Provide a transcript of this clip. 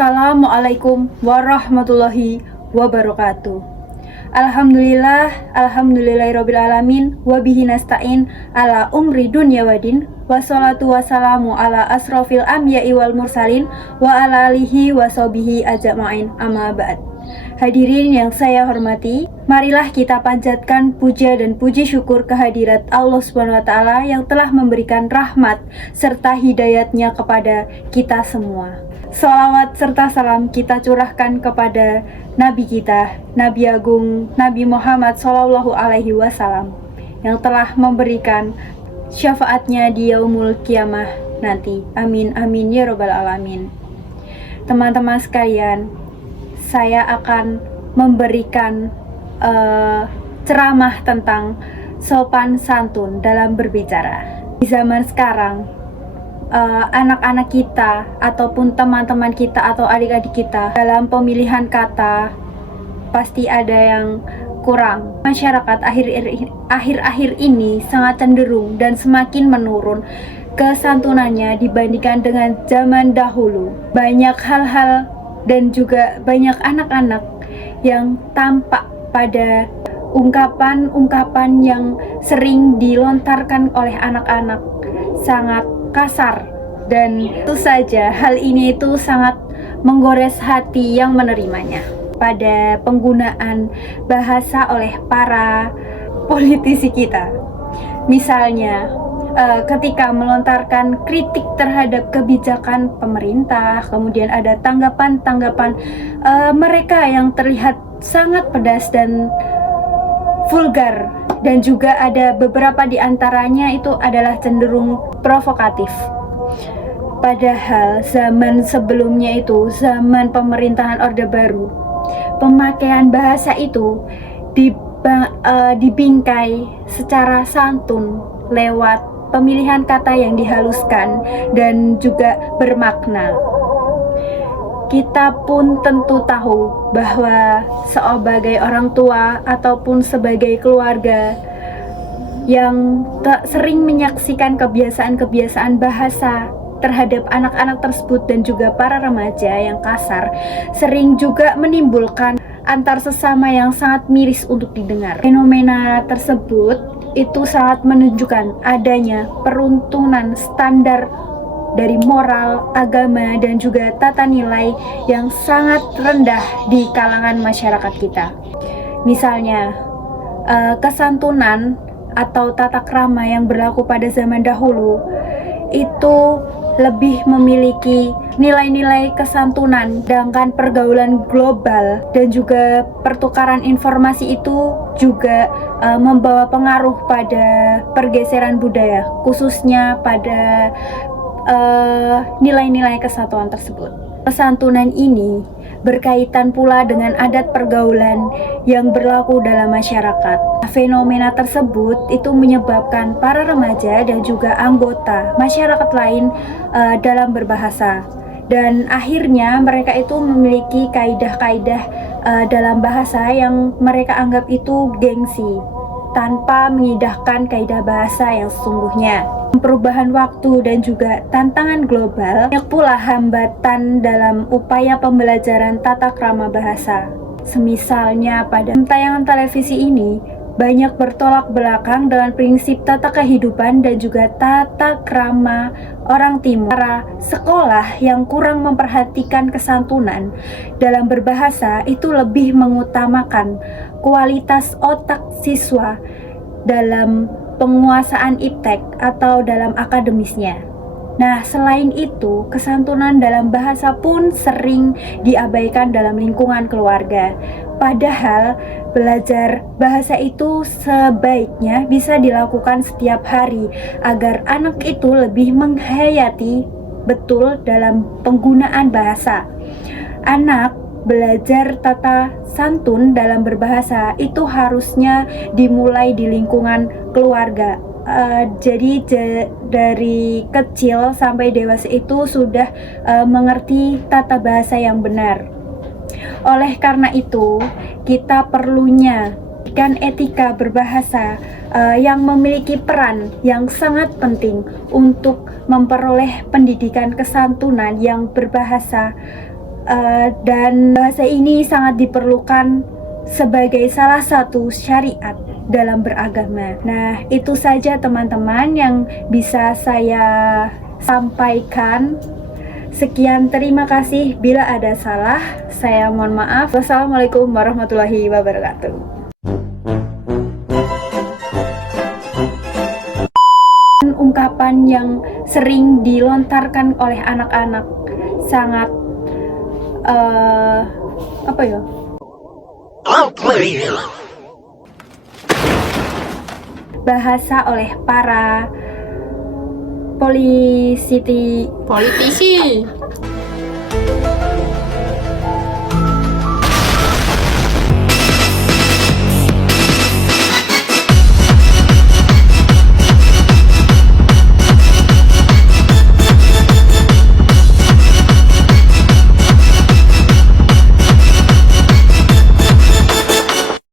Assalamualaikum warahmatullahi wabarakatuh. Alhamdulillahirobbilalamin. Wabihi nasta'in ala umri dunya wadin. Wassalatu wassalamu ala asrofil anbiya'i wal mursalin wa ala alihi wa sahbihi ajma'in, amma ba'd. Hadirin yang saya hormati, marilah kita panjatkan puja dan puji syukur kehadirat Allah Subhanahu wa taala yang telah memberikan rahmat serta hidayatnya kepada kita semua. Shalawat serta salam kita curahkan kepada Nabi kita, Nabi Agung, Nabi Muhammad Sallallahu Alaihi Wasallam yang telah memberikan syafaatnya di yaumul kiamah nanti. Amin amin ya robbal alamin. Teman-teman sekalian, saya akan memberikan ceramah tentang sopan santun dalam berbicara. Di zaman sekarang, anak-anak kita ataupun teman-teman kita atau adik-adik kita dalam pemilihan kata pasti ada yang kurang. Masyarakat akhir-akhir ini sangat cenderung dan semakin menurun kesantunannya dibandingkan dengan zaman dahulu. Banyak hal-hal dan juga banyak anak-anak yang tampak pada ungkapan-ungkapan yang sering dilontarkan oleh anak-anak sangat kasar, dan tentu saja hal ini itu sangat menggores hati yang menerimanya. Pada penggunaan bahasa oleh para politisi kita, misalnya ketika melontarkan kritik terhadap kebijakan pemerintah, kemudian ada tanggapan-tanggapan mereka yang terlihat sangat pedas dan vulgar, dan juga ada beberapa di antaranya itu adalah cenderung provokatif. Padahal zaman sebelumnya itu, zaman pemerintahan Orde Baru, pemakaian bahasa itu dibingkai secara santun lewat pemilihan kata yang dihaluskan dan juga bermakna. Kita pun tentu tahu bahwa sebagai orang tua ataupun sebagai keluarga yang tak sering menyaksikan kebiasaan-kebiasaan bahasa terhadap anak-anak tersebut dan juga para remaja yang kasar, sering juga menimbulkan antar sesama yang sangat miris untuk didengar. Fenomena tersebut itu sangat menunjukkan adanya peruntunan standar dari moral, agama, dan juga tata nilai yang sangat rendah di kalangan masyarakat kita. Misalnya, kesantunan atau tata krama yang berlaku pada zaman dahulu itu lebih memiliki nilai-nilai kesantunan, sedangkan pergaulan global dan juga pertukaran informasi itu juga membawa pengaruh pada pergeseran budaya, khususnya pada nilai-nilai kesatuan tersebut. Kesantunan ini berkaitan pula dengan adat pergaulan yang berlaku dalam masyarakat. Fenomena tersebut itu menyebabkan para remaja dan juga anggota masyarakat lain dalam berbahasa, dan akhirnya mereka itu memiliki kaidah-kaidah dalam bahasa yang mereka anggap itu gengsi, tanpa mengindahkan kaidah bahasa yang sesungguhnya. Perubahan waktu dan juga tantangan global, banyak pula hambatan dalam upaya pembelajaran tata krama bahasa. Semisalnya pada tayangan televisi ini banyak bertolak belakang dengan prinsip tata kehidupan dan juga tata krama orang timur. Para sekolah yang kurang memperhatikan kesantunan dalam berbahasa itu lebih mengutamakan kualitas otak siswa dalam penguasaan iptek atau dalam akademisnya. Nah, selain itu, kesantunan dalam bahasa pun sering diabaikan dalam lingkungan keluarga. Padahal, belajar bahasa itu sebaiknya bisa dilakukan setiap hari agar anak itu lebih menghayati betul dalam penggunaan bahasa. Anak belajar tata santun dalam berbahasa itu harusnya dimulai di lingkungan keluarga. Jadi dari kecil sampai dewasa itu sudah mengerti tata bahasa yang benar. Oleh karena itu, kita perlunya etika berbahasa yang memiliki peran yang sangat penting untuk memperoleh pendidikan kesantunan yang berbahasa dan bahasa ini sangat diperlukan sebagai salah satu syariat dalam beragama. Nah, itu saja teman-teman yang bisa saya sampaikan. Sekian, terima kasih. Bila ada salah, saya mohon maaf. Wassalamualaikum warahmatullahi wabarakatuh. Ungkapan yang sering dilontarkan oleh anak-anak sangat bahasa oleh para politisi